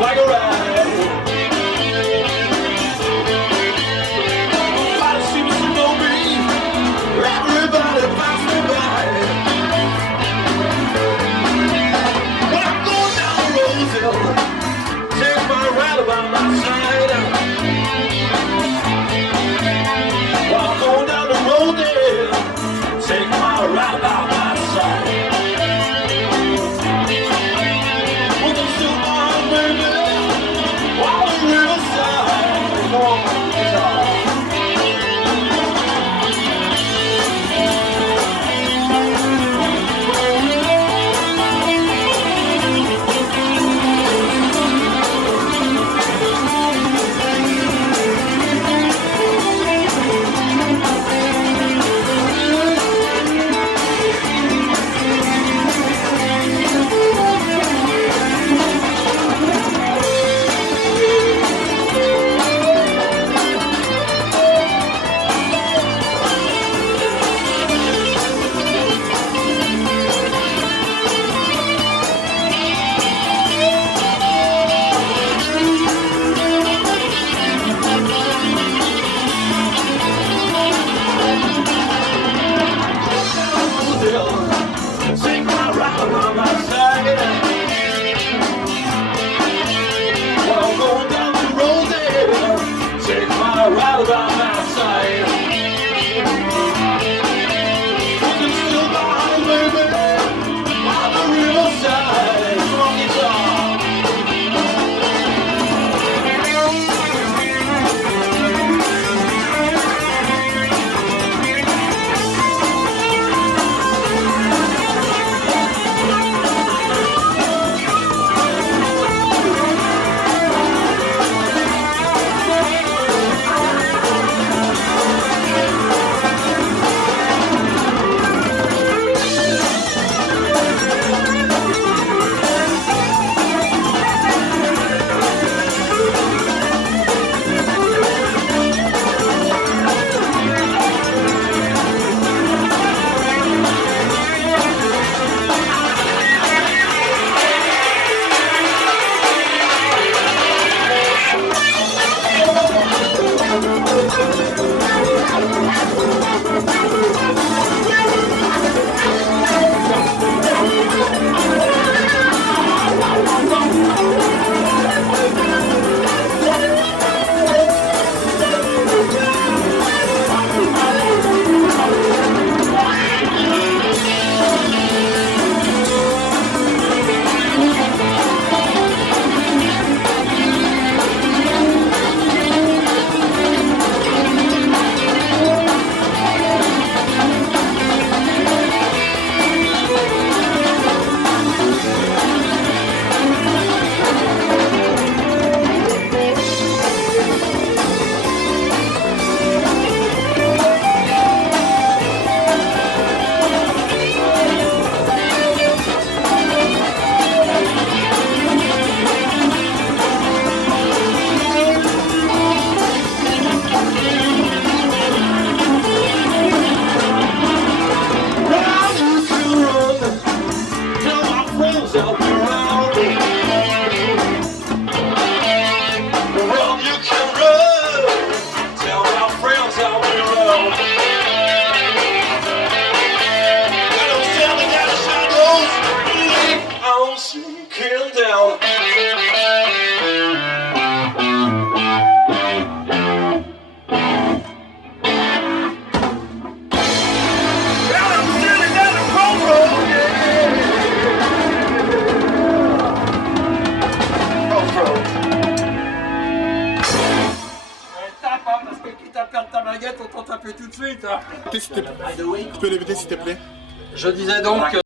Like a ride. I seem to know me. Everybody pass me by. When I'm going down the road, take my ride about my side. While I'm going down the road there, take my ride about my side. Take my ride around my side. While I'm going down the road there, take my ride around my side. You can still buy, baby, by the riverside. Come on, guitar. Tu peux l'éviter s'il te plaît. Je disais donc que